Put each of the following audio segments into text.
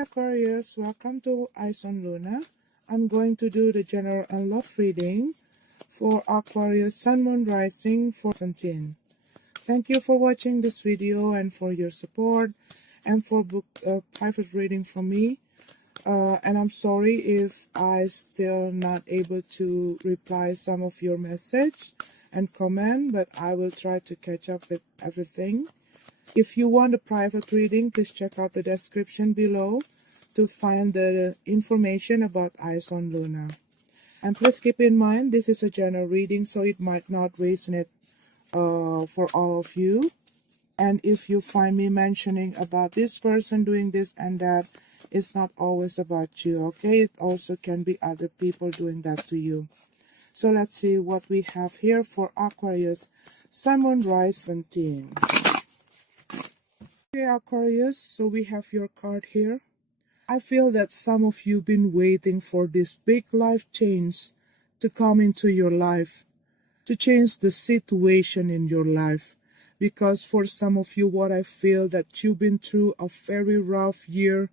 Aquarius, welcome to Eyes on Luna. I'm going to do the general and love reading for Aquarius Sun Moon Rising for 17. Thank you for watching this video and for your support and for book private reading from me. And I'm sorry if I still not able to reply some of your message and comment, but I will try to catch up with everything. If you want a private reading, please check out the description below to find the information about Eyes on Luna. And please keep in mind, this is a general reading, so it might not resonate for all of you. And if you find me mentioning about this person doing this and that, it's not always about you, okay? It also can be other people doing that to you. So let's see what we have here for Aquarius, Sun, Moon, Rising 17. Okay, Aquarius, so we have your card here. I feel that some of you been waiting for this big life change to come into your life, to change the situation in your life. Because for some of you, what I feel that you've been through a very rough year.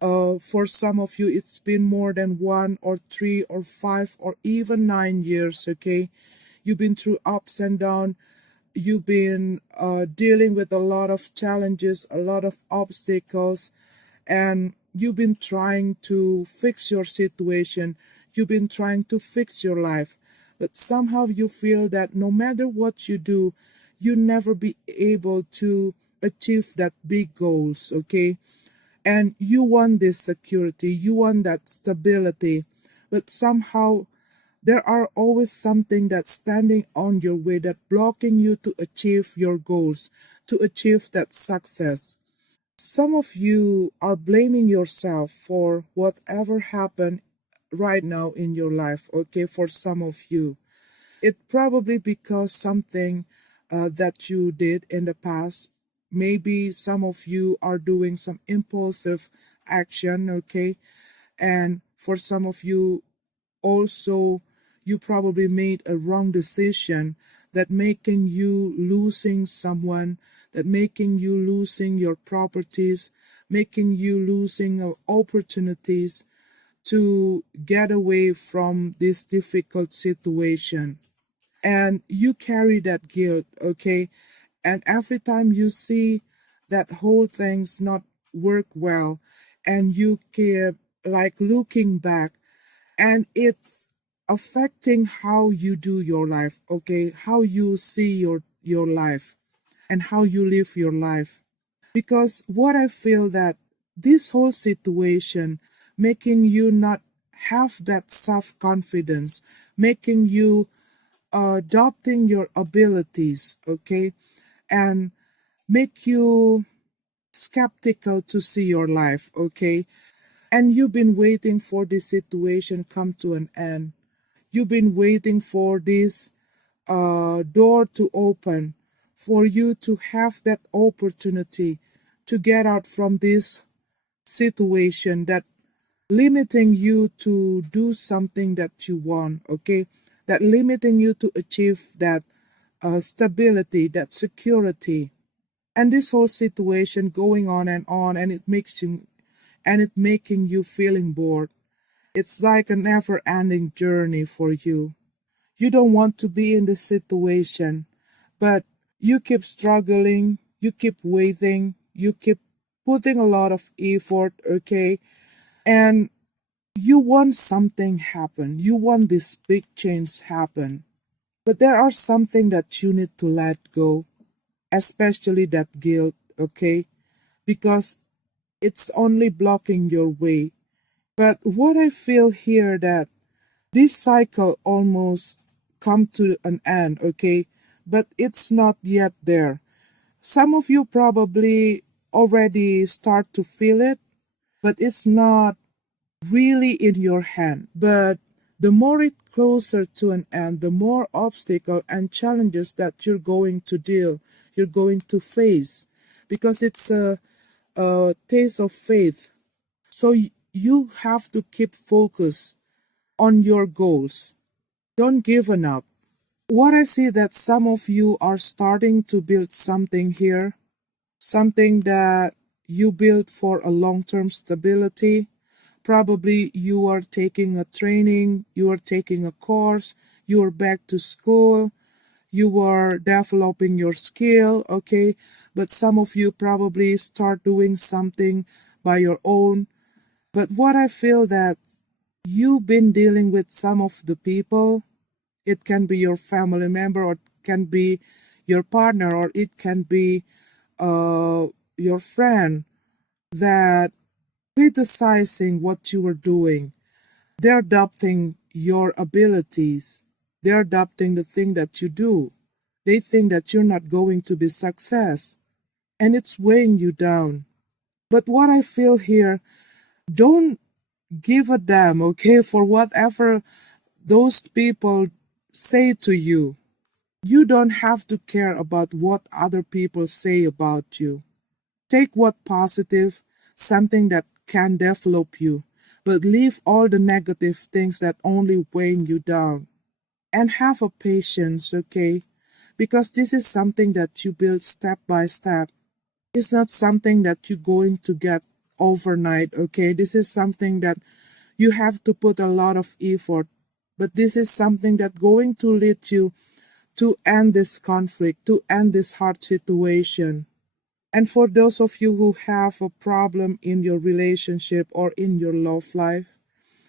For some of you, it's been more than 1 or 3 or 5 or even 9 years, okay? You've been through ups and downs. You've been dealing with a lot of challenges, a lot of obstacles, and you've been trying to fix your situation. You've been trying to fix your life. But somehow you feel that no matter what you do, you never be able to achieve that big goals, okay? And you want this security, you want that stability, but somehow there are always something that's standing on your way that blocking you to achieve your goals, to achieve that success. Some of you are blaming yourself for whatever happened right now in your life, okay, for some of you. It probably because something that you did in the past. Maybe some of you are doing some impulsive action, okay? And for some of you also, you probably made a wrong decision that making you losing someone, that making you losing your properties, making you losing opportunities to get away from this difficult situation. And you carry that guilt, okay? And every time you see that whole thing's not work well, and you keep like looking back, and it's affecting how you do your life, okay? How you see your life and how you live your life. Because what I feel that this whole situation making you not have that self-confidence, making you adopting your abilities, okay? And make you skeptical to see your life, okay? And you've been waiting for this situation come to an end. You've been waiting for this door to open, for you to have that opportunity to get out from this situation that limiting you to do something that you want, okay? That limiting you to achieve that stability, that security. And this whole situation going on, and it makes you, and it making you feeling bored. It's like a never-ending journey for you. You don't want to be in this situation, but you keep struggling, you keep waiting, you keep putting a lot of effort, okay? And you want something happen. You want this big change happen. But there are something that you need to let go, especially that guilt, okay? Because it's only blocking your way. But what I feel here that this cycle almost come to an end, okay? But it's not yet there. Some of you probably already start to feel it, but it's not really in your hand. But the more it closer to an end, the more obstacle and challenges that you're going to deal, you're going to face, because it's a taste of faith. So you have to keep focus on your goals. Don't give up. What I see that some of you are starting to build something here, something that you built for a long-term stability. Probably you are taking a training, you are taking a course, you are back to school, you are developing your skill, okay? But some of you probably start doing something by your own. But what I feel that you've been dealing with some of the people, it can be your family member, or it can be your partner, or it can be your friend, that criticizing what you are doing. They're doubting your abilities. They're doubting the thing that you do. They think that you're not going to be success, and it's weighing you down. But what I feel here, don't give a damn, okay, for whatever those people say to you. You don't have to care about what other people say about you. Take what positive, something that can develop you, but leave all the negative things that only weighing you down. And have a patience, okay? Because this is something that you build step by step. It's not something that you're going to get overnight, okay? This is something that you have to put a lot of effort. But this is something that going to lead you to end this conflict, to end this hard situation. And for those of you who have a problem in your relationship or in your love life,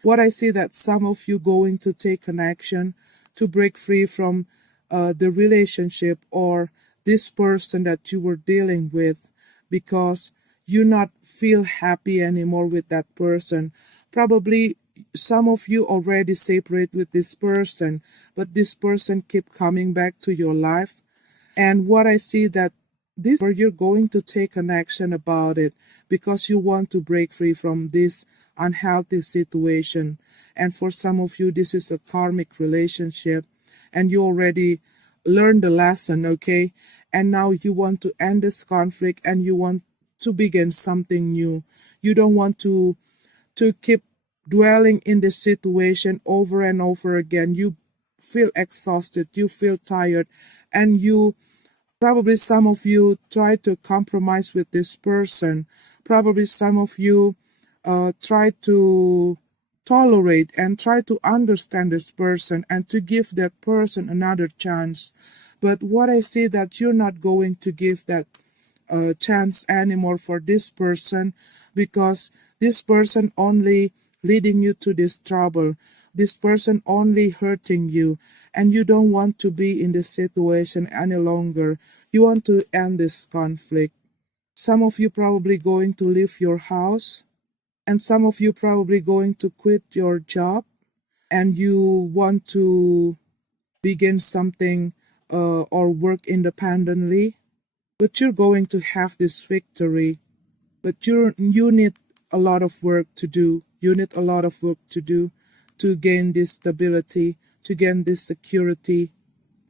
what I see that some of you going to take an action to break free from the relationship or this person that you were dealing with, because you not feel happy anymore with that person. Probably some of you already separate with this person, but this person keep coming back to your life. And what I see that this where you're going to take an action about it, because you want to break free from this unhealthy situation. And for some of you, this is a karmic relationship, and you already learned the lesson, okay? And now you want to end this conflict, and you want to begin something new. You don't want to keep dwelling in this situation over and over again. You feel exhausted, you feel tired, and you probably some of you try to compromise with this person. Probably some of you try to tolerate and try to understand this person and to give that person another chance. But what I see that you're not going to give that chance anymore for this person, because this person only leading you to this trouble. This person only hurting you, and you don't want to be in this situation any longer. You want to end this conflict. Some of you probably going to leave your house, and some of you probably going to quit your job, and you want to begin something or work independently. But you're going to have this victory. But you need a lot of work to do. You need a lot of work to do to gain this stability, to gain this security.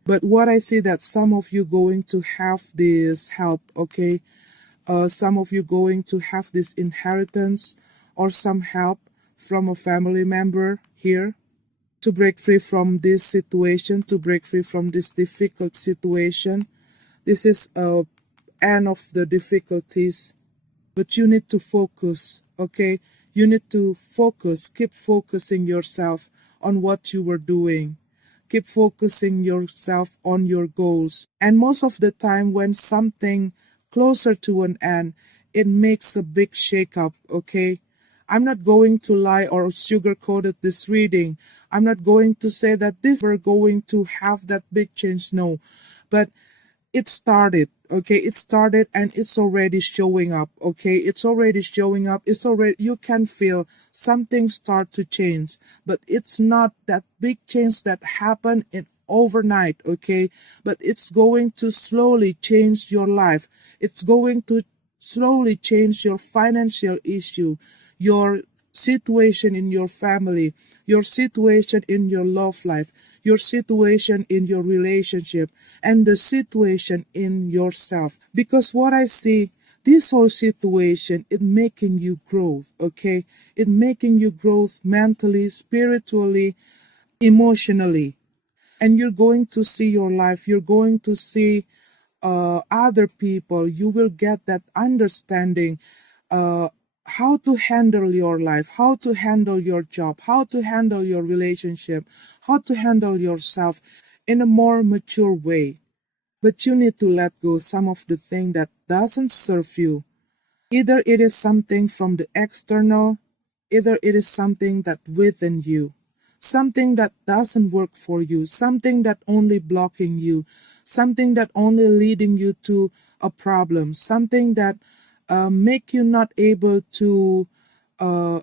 But what I see that some of you going to have this help, okay? Some of you going to have this inheritance or some help from a family member here to break free from this situation, to break free from this difficult situation. This is a end of the difficulties, but you need to focus, okay? You need to focus, keep focusing yourself on what you were doing. Keep focusing yourself on your goals. And most of the time when something closer to an end, it makes a big shakeup, okay? I'm not going to lie or sugarcoat this reading. I'm not going to say that this we're going to have that big change, no. But it started, okay? It started and it's already showing up, okay? It's already showing up. It's already, you can feel something start to change, but it's not that big change that happened in overnight, okay? But it's going to slowly change your life. It's going to slowly change your financial issue, your situation in your family, your situation in your love life, your situation in your relationship, and the situation in yourself. Because what I see, this whole situation, it making you grow, okay? It making you grow mentally, spiritually, emotionally. And you're going to see your life, you're going to see other people. You will get that understanding, how to handle your life, how to handle your job, how to handle your relationship, how to handle yourself in a more mature way. But you need to let go some of the thing that doesn't serve you. Either it is something from the external, either it is something that within you, something that doesn't work for you, something that only blocking you, something that only leading you to a problem, something that make you not able to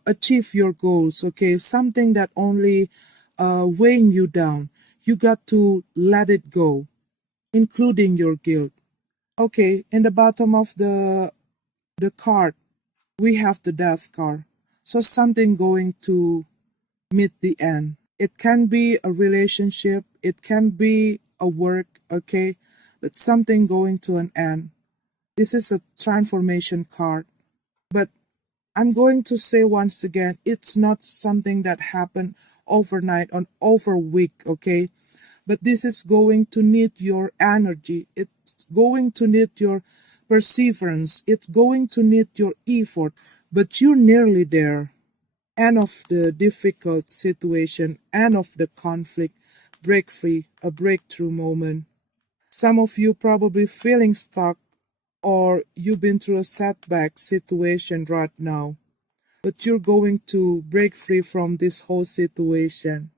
achieve your goals, okay, something that only weighing you down. You got to let it go, including your guilt. Okay, in the bottom of the card, we have the death card. So something going to meet the end. It can be a relationship, it can be a work, okay, but something going to an end. This is a transformation card. But I'm going to say once again, it's not something that happened overnight or over a week, okay? But this is going to need your energy. It's going to need your perseverance. It's going to need your effort. But you're nearly there. End of the difficult situation, end of the conflict, break free, a breakthrough moment. Some of you probably feeling stuck, or you've been through a setback situation right now, but you're going to break free from this whole situation.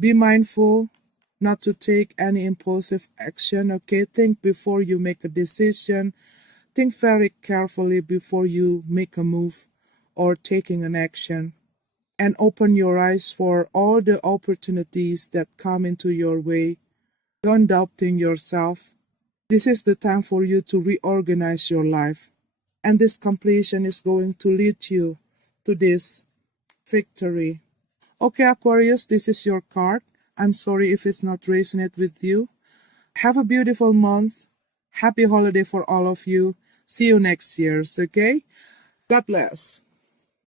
Be mindful not to take any impulsive action, okay? Think before you make a decision. Think very carefully before you make a move or taking an action. And open your eyes for all the opportunities that come into your way. Don't doubting yourself. This is the time for you to reorganize your life. And this completion is going to lead you to this victory. Okay, Aquarius, this is your card. I'm sorry if it's not resonate with you. Have a beautiful month. Happy holiday for all of you. See you next year, okay? God bless.